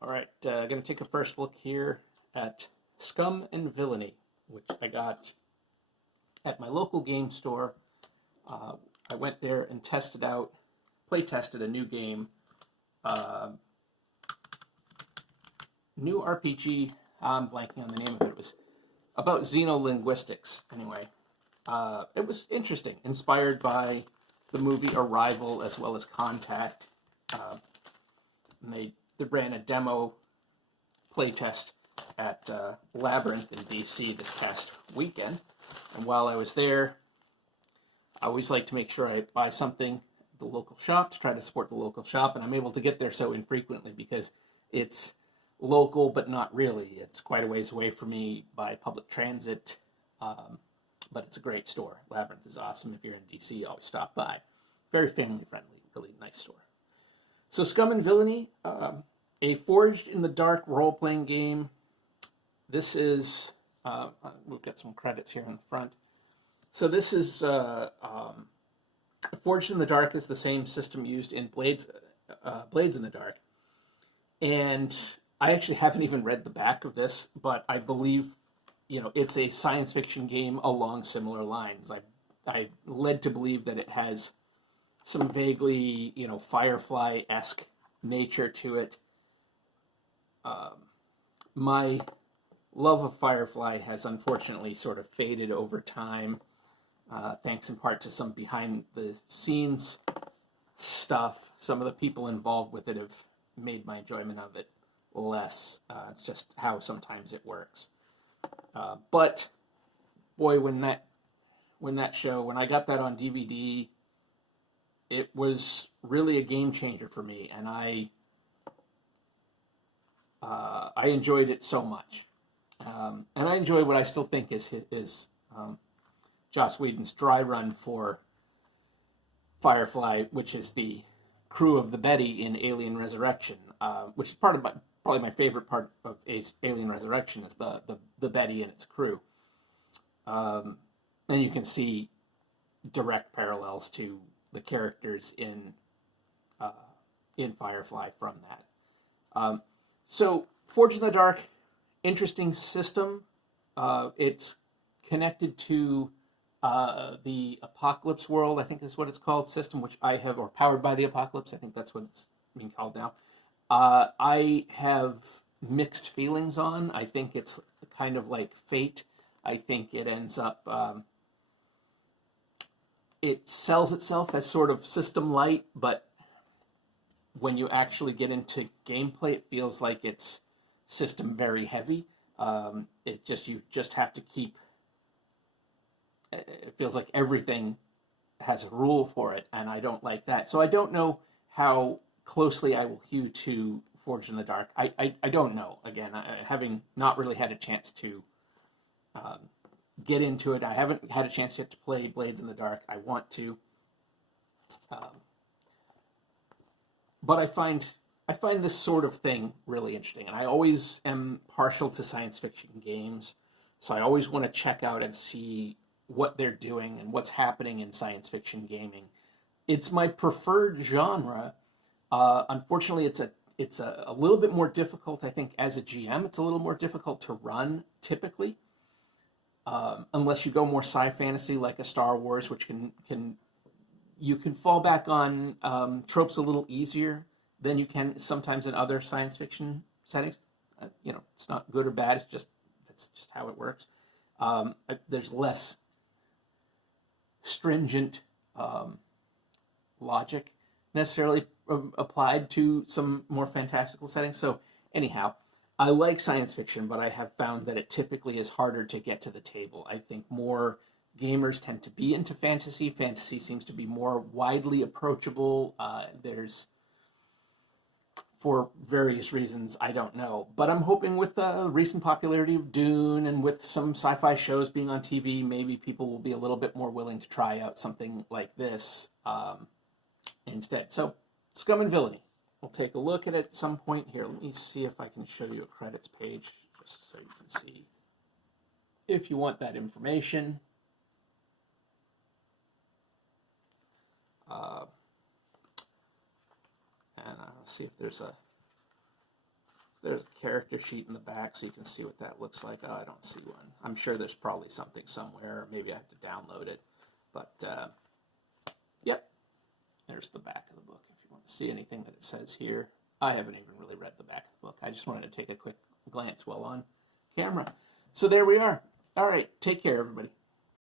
All right, going to take a first look here at Scum and Villainy, which I got at my local game store. Uh, I went there and play tested a new game, uh, new RPG. I'm blanking on the name of it. It was about xenolinguistics, anyway. It was interesting, inspired by the movie Arrival as well as Contact. Uh, they ran a demo playtest at Labyrinth in DC this past weekend. And while I was there, I always like to make sure I buy something at the local shop to try to support the local shop. And I'm able to get there so infrequently because it's local, but not really. It's quite a ways away from me by public transit. But it's a great store. Labyrinth is awesome. If you're in DC, always stop by. Very family friendly, really nice store. So Scum and Villainy, a Forged in the Dark role-playing game. This is, we've got some credits here in the front. So this is, Forged in the Dark is the same system used in Blades in the Dark. And I actually haven't even read the back of this, but I believe, it's a science fiction game along similar lines. I led to believe that it has some vaguely, Firefly-esque nature to it. My love of Firefly has unfortunately sort of faded over time, thanks in part to some behind-the-scenes stuff. Some of the people involved with it have made my enjoyment of it less. It's just how sometimes it works. But boy, when I got that on DVD, it was really a game changer for me, and I enjoyed it so much. And I enjoy what I still think is Joss Whedon's dry run for Firefly, which is the crew of the Betty in Alien Resurrection, which is probably my favorite part of Alien Resurrection is the Betty and its crew. And you can see direct parallels to the characters in Firefly from that. So Forged in the Dark, interesting system. It's connected to the Apocalypse World, I think is what it's called, system, which I have, or Powered by the Apocalypse, I think that's what it's being called now. I have mixed feelings on. I think it's kind of like Fate. I think it ends up, it sells itself as sort of system light, but when you actually get into gameplay, it feels like it's system very heavy. You just have to keep. It feels like everything has a rule for it, and I don't like that. So I don't know how closely I will hew to Forged in the Dark. I don't know. Again, having not really had a chance to get into it, I haven't had a chance yet to play Blades in the Dark. I want to. But I find this sort of thing really interesting, and I always am partial to science fiction games, so I always want to check out and see what they're doing and what's happening in science fiction gaming. It's my preferred genre. Unfortunately, it's a little bit more difficult. I think as a GM, it's a little more difficult to run typically, unless you go more sci-fantasy like a Star Wars, which you can fall back on tropes a little easier than you can sometimes in other science fiction settings. It's not good or bad. That's just how it works. There's less stringent logic necessarily applied to some more fantastical settings. So anyhow, I like science fiction, but I have found that it typically is harder to get to the table. I think more gamers tend to be into fantasy. Fantasy seems to be more widely approachable. There's, for various reasons, I don't know. But I'm hoping with the recent popularity of Dune and with some sci-fi shows being on TV, maybe people will be a little bit more willing to try out something like this instead. So, Scum and Villainy. We'll take a look at it at some point here. Let me see if I can show you a credits page, just so you can see if you want that information. And I'll see if there's a There's a character sheet in the back so you can see what that looks like. Oh, I don't see one. I'm sure there's probably something somewhere. Maybe I have to download it. But, yep. There's the back of the book if you want to see anything that it says here. I haven't even really read the back of the book. I just wanted to take a quick glance while on camera. So there we are. All right. Take care, everybody.